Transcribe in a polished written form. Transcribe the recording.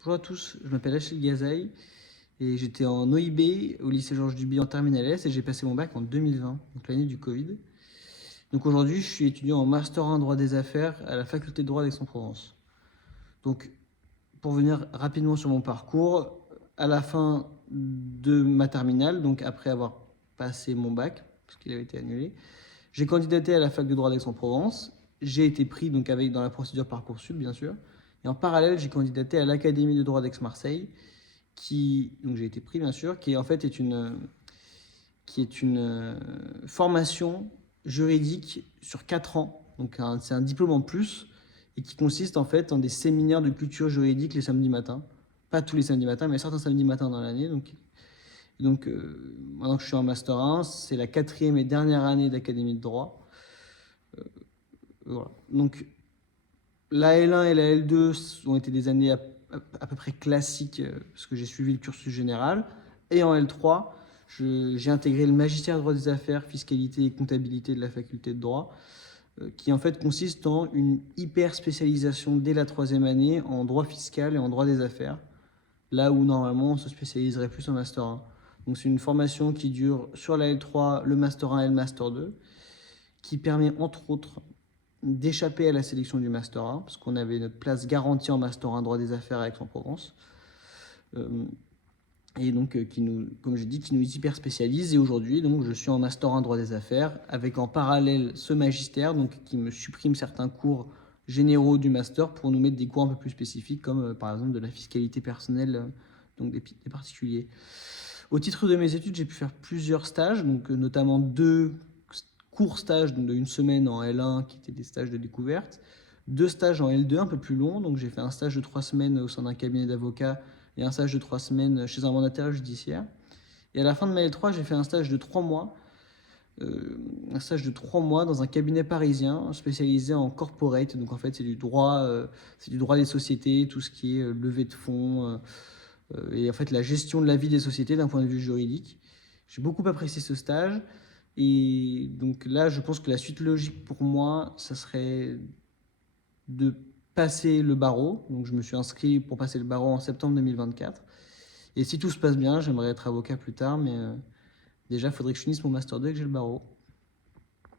Bonjour à tous, je m'appelle Achille Gazaï et j'étais en OIB au lycée Georges Duby en terminale S et j'ai passé mon bac en 2020, donc l'année du Covid. Donc aujourd'hui, je suis étudiant en Master 1 droit des affaires à la faculté de droit d'Aix-en-Provence. Donc pour venir rapidement sur mon parcours, à la fin de ma terminale, donc après avoir passé mon bac, parce qu'il avait été annulé, j'ai candidaté à la fac de droit d'Aix-en-Provence. J'ai été pris donc dans la procédure Parcoursup, bien sûr. Et en parallèle, j'ai candidaté à l'Académie de droit d'Aix-Marseille, donc j'ai été pris bien sûr, qui en fait qui est une formation juridique sur 4 ans. Donc c'est un diplôme en plus et qui consiste en fait en des séminaires de culture juridique les samedis matins. Pas tous les samedis matins, mais certains samedis matins dans l'année. Maintenant que je suis en Master 1, c'est la 4e et dernière année d'Académie de droit. Voilà. Donc la L1 et la L2 ont été des années à peu près classiques parce que j'ai suivi le cursus général. Et en L3, j'ai intégré le magistère de droit des affaires, fiscalité et comptabilité de la faculté de droit, qui en fait consiste en une hyper spécialisation dès la 3e année en droit fiscal et en droit des affaires, là où normalement on se spécialiserait plus en Master 1. Donc c'est une formation qui dure sur la L3, le Master 1 et le Master 2, qui permet entre autres d'échapper à la sélection du Master 1, parce qu'on avait notre place garantie en Master 1 droit des affaires à Aix-en-Provence. Et donc, comme j'ai dit, qui nous hyper spécialise. Et aujourd'hui, donc, je suis en Master 1 droit des affaires, avec en parallèle ce magistère, donc, qui me supprime certains cours généraux du master pour nous mettre des cours un peu plus spécifiques, comme par exemple de la fiscalité personnelle, donc des particuliers. Au titre de mes études, j'ai pu faire plusieurs stages, donc notamment 2 courts stages donc de 1 semaine en L1 qui étaient des stages de découverte, 2 stages en L2 un peu plus longs, donc j'ai fait un stage de 3 semaines au sein d'un cabinet d'avocats et un stage de 3 semaines chez un mandataire judiciaire. Et à la fin de ma L3, j'ai fait un stage de 3 mois, dans un cabinet parisien spécialisé en corporate. Donc en fait, c'est du droit des sociétés, tout ce qui est levée de fonds et en fait la gestion de la vie des sociétés d'un point de vue juridique. J'ai beaucoup apprécié ce stage. Et donc là, je pense que la suite logique pour moi, ça serait de passer le barreau. Donc je me suis inscrit pour passer le barreau en septembre 2024. Et si tout se passe bien, j'aimerais être avocat plus tard, mais déjà, il faudrait que je finisse mon Master 2 et que j'ai le barreau.